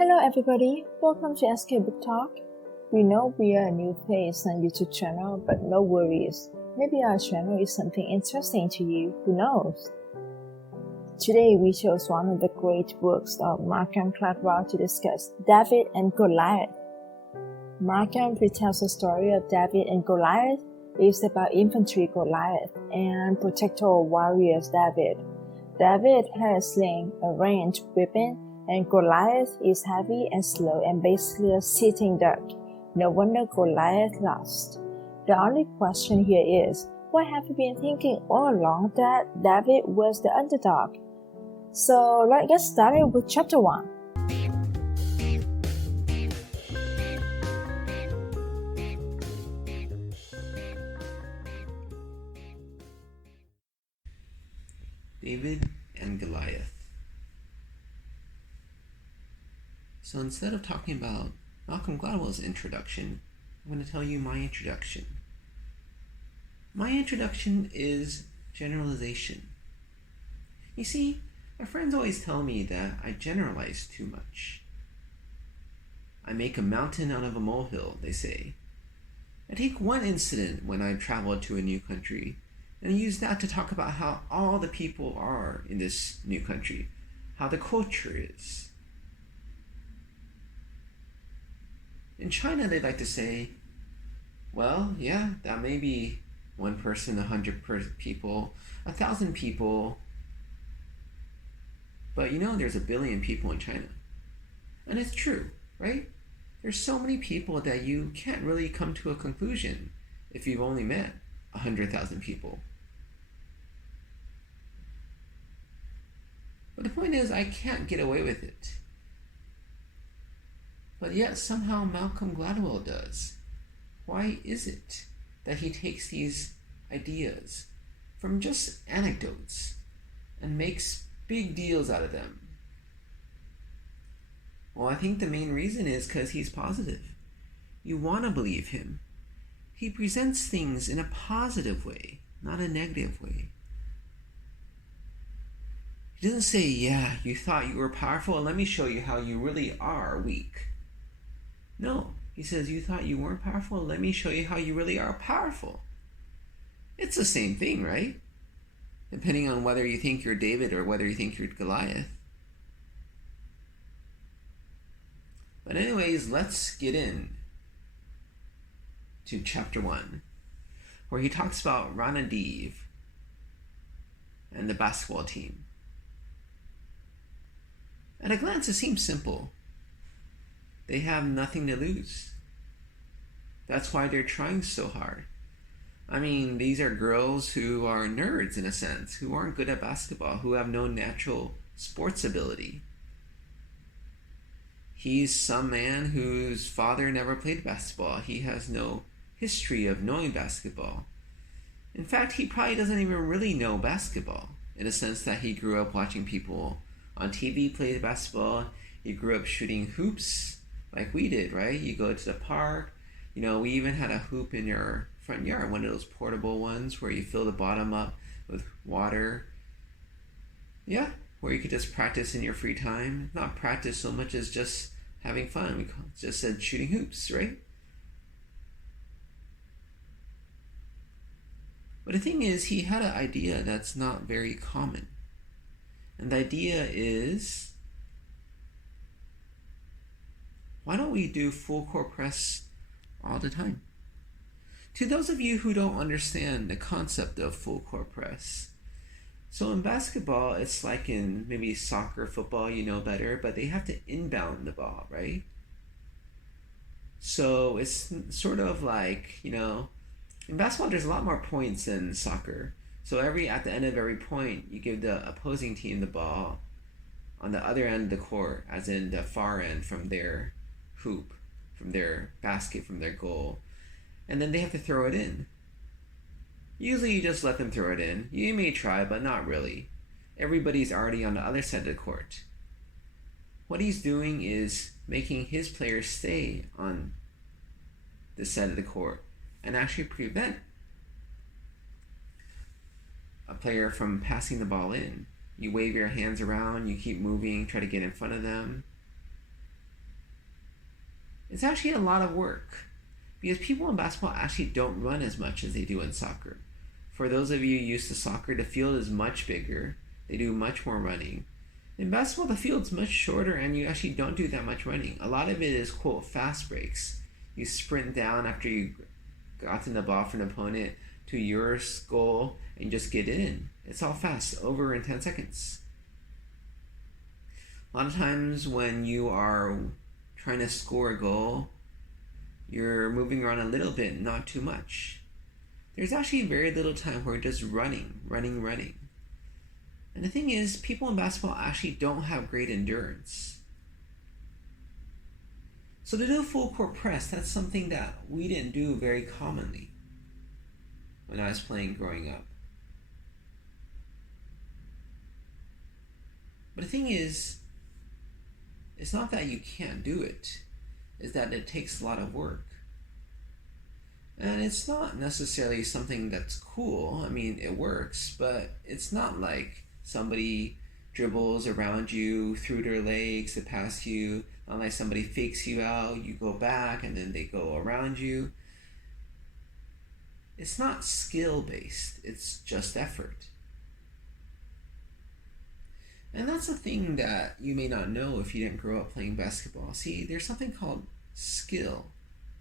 Hello everybody, welcome to SK Book Talk. We know we are a new face on YouTube channel, but no worries. Maybe our channel is something interesting to you, who knows? Today we chose one of the great books of Malcolm Gladwell to discuss, David and Goliath. Malcolm retells the story of David and Goliath. It's about infantry Goliath and protector warriors David. David has a sling, a ranged weapon, and Goliath is heavy and slow and basically a sitting duck. No wonder Goliath lost. The only question here is, why have you been thinking all along that David was the underdog? So let's get started with chapter 1. David and Goliath. So instead of talking about Malcolm Gladwell's introduction, I'm going to tell you my introduction. My introduction is generalization. You see, my friends always tell me that I generalize too much. I make a mountain out of a molehill, they say. I take one incident when I traveled to a new country and I use that to talk about how all the people are in this new country, how the culture is. In China, they like to say, well, yeah, that may be one person, 100 people, 1,000 people, but there's 1 billion people in China. And it's true, right? There's so many people that you can't really come to a conclusion if you've only met 100,000 people. But the point is, I can't get away with it. But yet somehow Malcolm Gladwell does. Why is it that he takes these ideas from just anecdotes and makes big deals out of them? Well, I think the main reason is because he's positive. You want to believe him. He presents things in a positive way, not a negative way. He doesn't say, yeah, you thought you were powerful, let me show you how you really are weak. No, he says, you thought you weren't powerful? Let me show you how you really are powerful. It's the same thing, right? Depending on whether you think you're David or whether you think you're Goliath. But anyways, let's get in to chapter 1, where he talks about Ranadive and the basketball team. At a glance, it seems simple. They have nothing to lose. That's why they're trying so hard. I mean, these are girls who are nerds in a sense, who aren't good at basketball, who have no natural sports ability. He's some man whose father never played basketball. He has no history of knowing basketball. In fact, he probably doesn't even really know basketball, in a sense that he grew up watching people on TV play basketball. He grew up shooting hoops like we did, right? You go to the park. We even had a hoop in your front yard, one of those portable ones where you fill the bottom up with water. Yeah, where you could just practice in your free time. Not practice so much as just having fun. We just said shooting hoops, right? But the thing is, he had an idea that's not very common. And the idea is, why don't we do full court press all the time? To those of you who don't understand the concept of full court press, so in basketball, it's like in maybe soccer, football, you know better, but they have to inbound the ball, right? So it's sort of like, in basketball, there's a lot more points than soccer. So at the end of every point, you give the opposing team the ball on the other end of the court, as in the far end from their hoop, from their basket, from their goal, and then they have to throw it in. Usually you just let them throw it in. You may try, but not really. Everybody's already on the other side of the court. What he's doing is making his players stay on this side of the court and actually prevent a player from passing the ball in. You wave your hands around, you keep moving, try to get in front of them. It's actually a lot of work because people in basketball actually don't run as much as they do in soccer. For those of you used to soccer, the field is much bigger. They do much more running. In basketball, the field's much shorter and you actually don't do that much running. A lot of it is, quote, fast breaks. You sprint down after you gotten the ball from an opponent to your goal and just get in. It's all fast, over in 10 seconds. A lot of times when you are trying to score a goal, you're moving around a little bit, not too much. There's actually very little time where you're just running. And the thing is, people in basketball actually don't have great endurance. So to do a full court press, that's something that we didn't do very commonly when I was playing growing up. But the thing is, it's not that you can't do it, it's that it takes a lot of work. And it's not necessarily something that's cool. I mean, it works, but it's not like somebody dribbles around you through their legs to pass you, not like somebody fakes you out, you go back and then they go around you. It's not skill-based, it's just effort. And that's a thing that you may not know if you didn't grow up playing basketball. See, there's something called skill,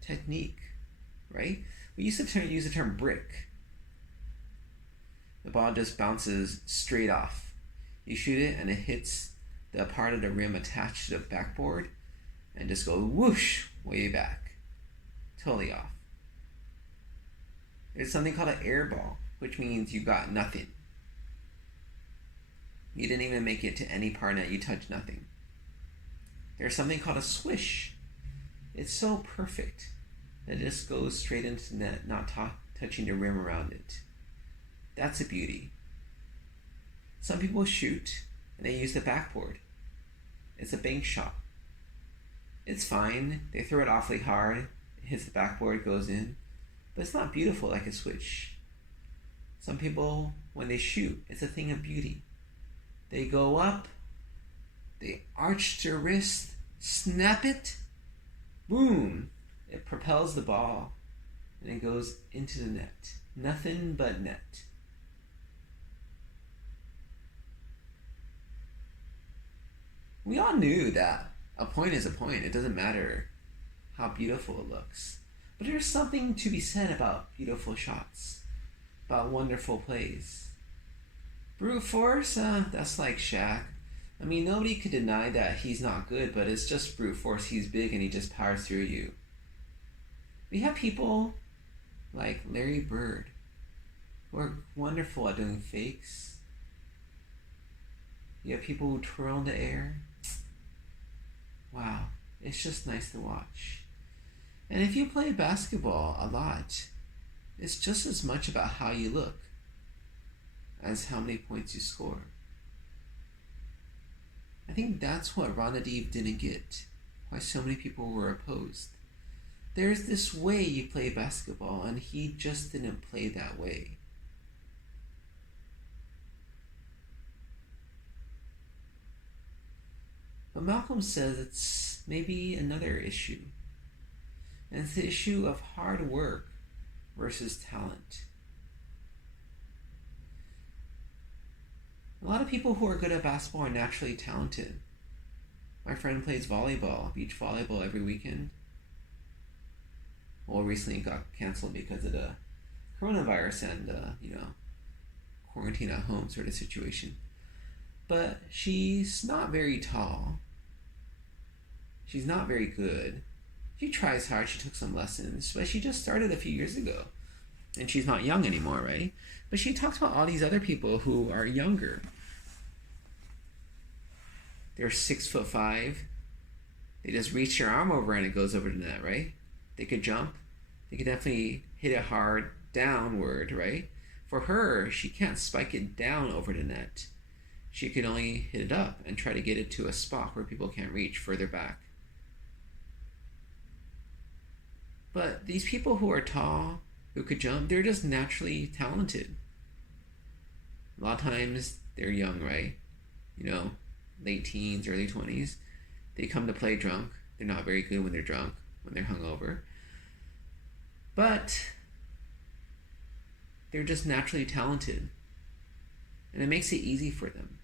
technique, right? We used to use the term brick. The ball just bounces straight off. You shoot it and it hits the part of the rim attached to the backboard and just goes whoosh, way back. Totally off. There's something called an air ball, which means you got nothing. You didn't even make it to any part net, you touched nothing. There's something called a swish. It's so perfect that it just goes straight into the net, not touching the rim around it. That's a beauty. Some people shoot and they use the backboard. It's a bank shot. It's fine. They throw it awfully hard. It hits the backboard, goes in. But it's not beautiful like a swish. Some people, when they shoot, it's a thing of beauty. They go up, they arch their wrist, snap it, boom. It propels the ball and it goes into the net. Nothing but net. We all knew that a point is a point. It doesn't matter how beautiful it looks. But there's something to be said about beautiful shots, about wonderful plays. Brute force, that's like Shaq. I mean, nobody could deny that he's not good, but it's just brute force. He's big and he just powers through you. We have people like Larry Bird who are wonderful at doing fakes. You have people who twirl in the air. Wow, it's just nice to watch. And if you play basketball a lot, it's just as much about how you look as how many points you score. I think that's what Ranadive didn't get, why so many people were opposed. There's this way you play basketball, and he just didn't play that way. But Malcolm says it's maybe another issue, and it's the issue of hard work versus talent. A lot of people who are good at basketball are naturally talented. My friend plays volleyball, beach volleyball every weekend. Well, recently it got canceled because of the coronavirus and, quarantine at home sort of situation. But she's not very tall. She's not very good. She tries hard. She took some lessons, but she just started a few years ago. And she's not young anymore, right? But she talks about all these other people who are younger. They're 6'5". They just reach their arm over and it goes over the net, right? They could jump. They could definitely hit it hard downward, right? For her, she can't spike it down over the net. She can only hit it up and try to get it to a spot where people can't reach further back. But these people who are tall, who could jump, they're just naturally talented. A lot of times they're young, right? Late teens, early 20s. They come to play drunk. They're not very good when they're drunk. when they're hungover. But they're just naturally talented, and it makes it easy for them.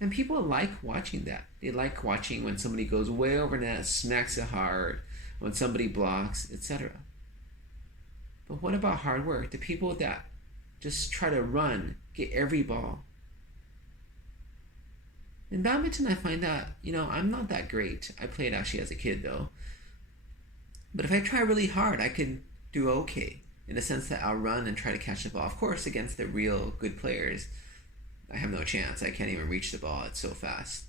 And people like watching that. They like watching when somebody goes way over net, smacks it hard, when somebody blocks, etc. But what about hard work? The people that just try to run, get every ball. In badminton, I find that, I'm not that great. I played actually as a kid, though. But if I try really hard, I can do okay, in the sense that I'll run and try to catch the ball. Of course, against the real good players, I have no chance. I can't even reach the ball. It's so fast.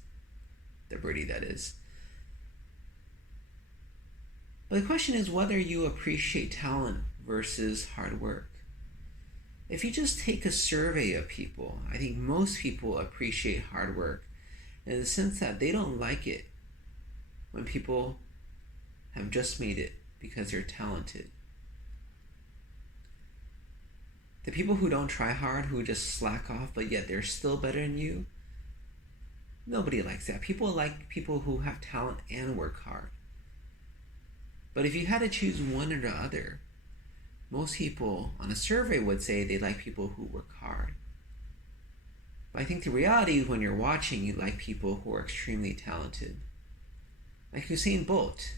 The birdie, that is. But the question is whether you appreciate talent versus hard work. If you just take a survey of people, I think most people appreciate hard work in the sense that they don't like it when people have just made it because they're talented. The people who don't try hard, who just slack off, but yet they're still better than you, nobody likes that. People like people who have talent and work hard. But if you had to choose one or the other, most people on a survey would say they like people who work hard. But I think the reality is when you're watching, you like people who are extremely talented. Like Usain Bolt.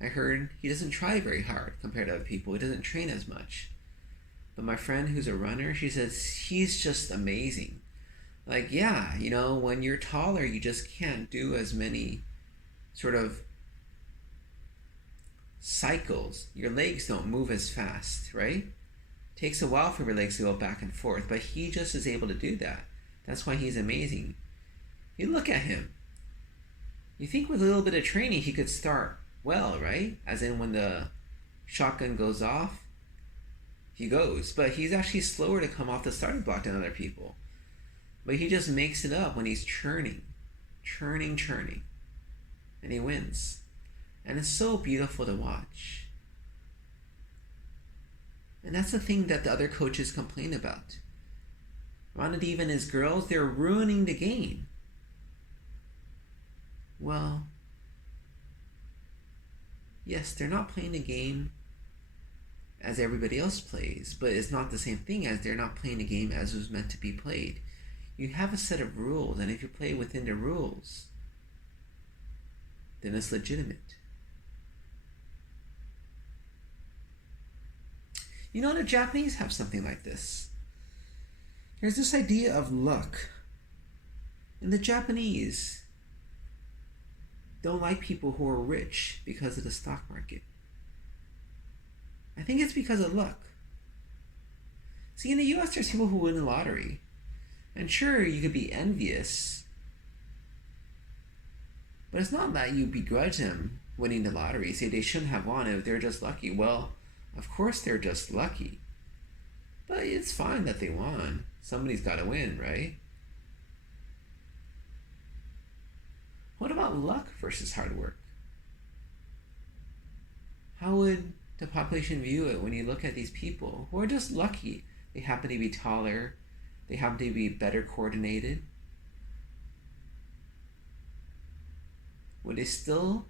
I heard he doesn't try very hard compared to other people. He doesn't train as much. But my friend who's a runner, she says he's just amazing. Like, yeah, when you're taller, you just can't do as many sort of cycles. Your legs don't move as fast, right? It takes a while for your legs to go back and forth, but he just is able to do that. That's why he's amazing. You look at him. You think with a little bit of training, he could start well, right? As in when the shotgun goes off, he goes. But he's actually slower to come off the starting block than other people. But he just makes it up when he's churning. And he wins. And it's so beautiful to watch. And that's the thing that the other coaches complain about. Ranadive and his girls, they're ruining the game. Well, yes, they're not playing the game as everybody else plays, but it's not the same thing as they're not playing the game as it was meant to be played. You have a set of rules, and if you play within the rules, then it's legitimate. The Japanese have something like this. There's this idea of luck. And the Japanese don't like people who are rich because of the stock market. I think it's because of luck. See, in the US, there's people who win the lottery. And sure, you could be envious. But it's not that you begrudge them winning the lottery. Say they shouldn't have won if they're just lucky. Well, of course they're just lucky. But it's fine that they won. Somebody's got to win, right? What about luck versus hard work? How would the population view it when you look at these people who are just lucky? They happen to be taller. They happen to be better coordinated. Would they still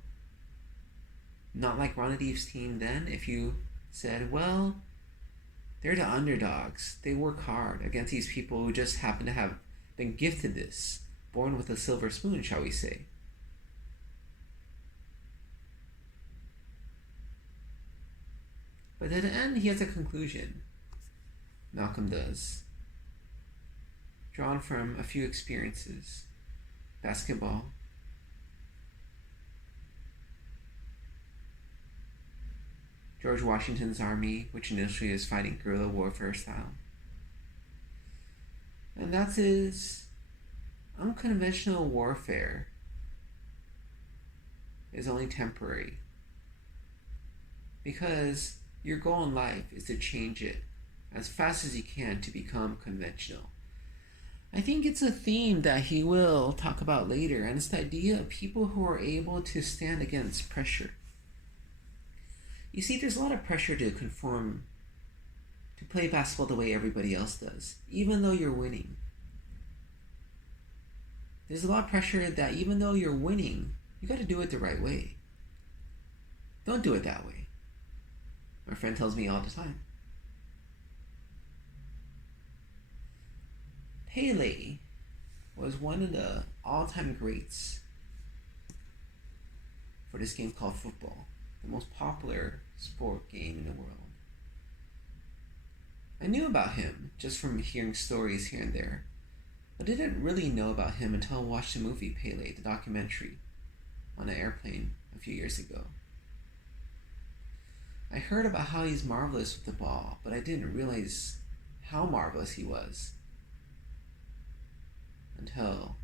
not like Ranadive's team then if you said, well, they're the underdogs. They work hard against these people who just happen to have been gifted this, born with a silver spoon, shall we say? But at the end, he has a conclusion. Malcolm does. Drawn from a few experiences. Basketball. George Washington's army, which initially is fighting guerrilla warfare style. And that is unconventional warfare is only temporary. Because your goal in life is to change it as fast as you can to become conventional. I think it's a theme that he will talk about later, and it's the idea of people who are able to stand against pressure. You see, there's a lot of pressure to conform, to play basketball the way everybody else does, even though you're winning. There's a lot of pressure that even though you're winning, you got to do it the right way. Don't do it that way. My friend tells me all the time. Pele was one of the all-time greats for this game called football, the most popular sport game in the world. I knew about him just from hearing stories here and there, but didn't really know about him until I watched the movie Pele, the documentary, on an airplane a few years ago. I heard about how he's marvelous with the ball, but I didn't realize how marvelous he was until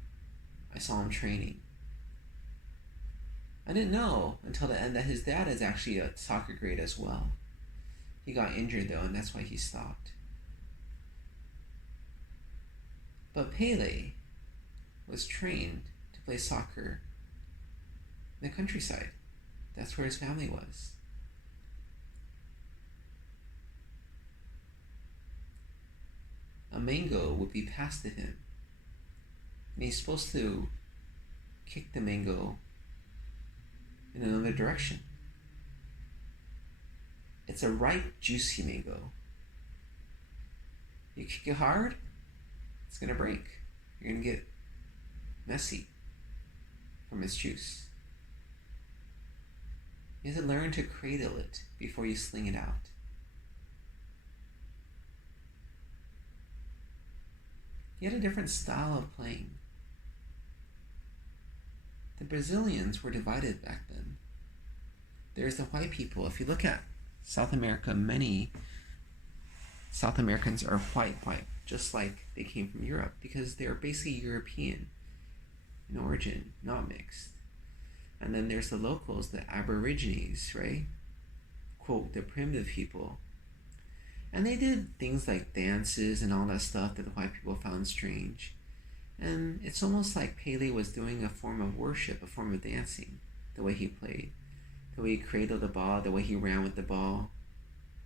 I saw him training. I didn't know until the end that his dad is actually a soccer great as well. He got injured though, and that's why he stopped. But Pele was trained to play soccer in the countryside. That's where his family was. A mango would be passed to him, and he's supposed to kick the mango in another direction. It's a ripe, juicy mango. You kick it hard, it's gonna break. You're gonna get messy from its juice. You have to learn to cradle it before you sling it out. He had a different style of playing. The Brazilians were divided back then. There's the white people. If you look at South America, many South Americans are white, just like they came from Europe, because they're basically European in origin, not mixed. And then there's the locals, the Aborigines, right? Quote, the primitive people. And they did things like dances and all that stuff that the white people found strange. And it's almost like Pele was doing a form of worship, a form of dancing, the way he played, the way he cradled the ball, the way he ran with the ball.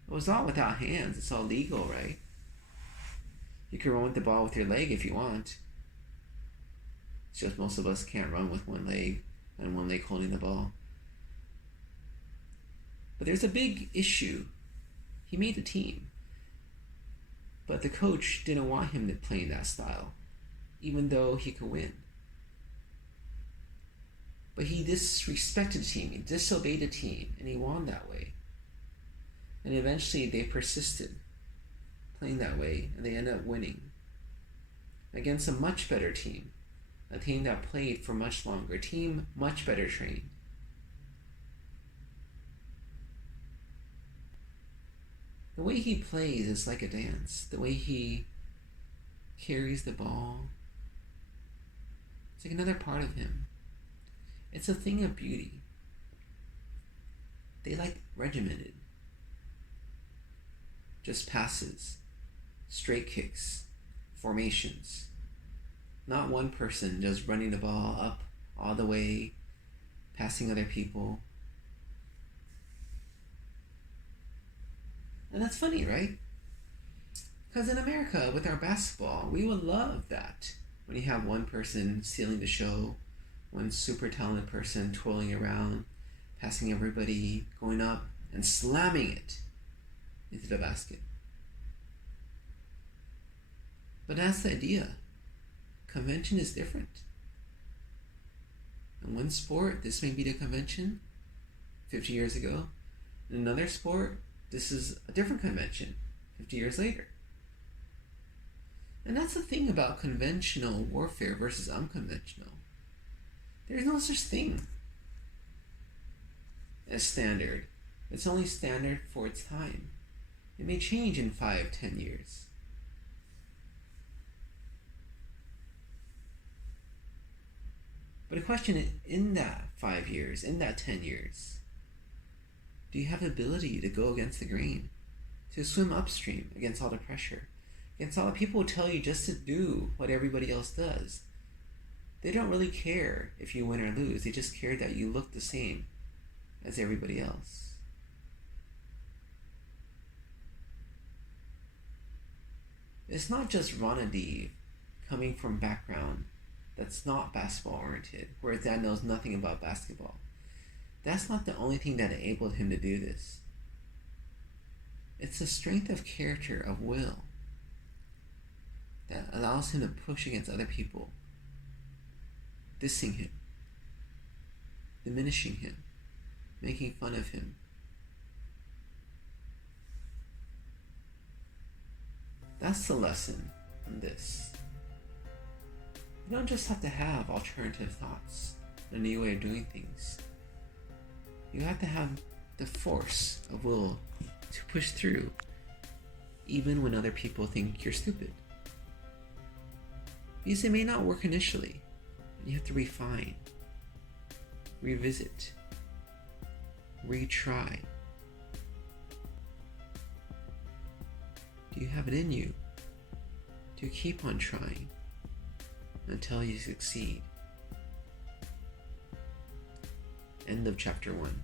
It was all without hands. It's all legal, right? You can run with the ball with your leg if you want. It's just most of us can't run with one leg and one leg holding the ball. But there's a big issue. He made the team, but the coach didn't want him to play in that style, even though he could win. But he disrespected the team, he disobeyed the team, and he won that way. And eventually they persisted playing that way, and they ended up winning against a much better team, a team that played for much longer, a team much better trained. The way he plays is like a dance. The way he carries the ball, it's like another part of him. It's a thing of beauty. They like regimented. Just passes, straight kicks, formations. Not one person just running the ball up all the way, passing other people. And that's funny, right? Because in America, with our basketball, we would love that. When you have one person stealing the show, one super talented person twirling around, passing everybody, going up and slamming it into the basket. But that's the idea. Convention is different. In one sport, this may be the convention 50 years ago. In another sport, this is a different convention 50 years later. And that's the thing about conventional warfare versus unconventional. There's no such thing as standard. It's only standard for its time. It may change in 5-10 years. But the question is, in that 5 years, in that 10 years, do you have the ability to go against the grain? To swim upstream against all the pressure? Against all the people who tell you just to do what everybody else does? They don't really care if you win or lose. They just care that you look the same as everybody else. It's not just Ranadive coming from background that's not basketball oriented, where his dad knows nothing about basketball. that's not the only thing that enabled him to do this. It's the strength of character, of will, that allows him to push against other people, dissing him, diminishing him, making fun of him. That's the lesson from this. You don't just have to have alternative thoughts, a new way of doing things. You have to have the force of will to push through, even when other people think you're stupid. Because it may not work initially. You have to refine, revisit, retry. Do you have it in you to keep on trying until you succeed? End of chapter 1.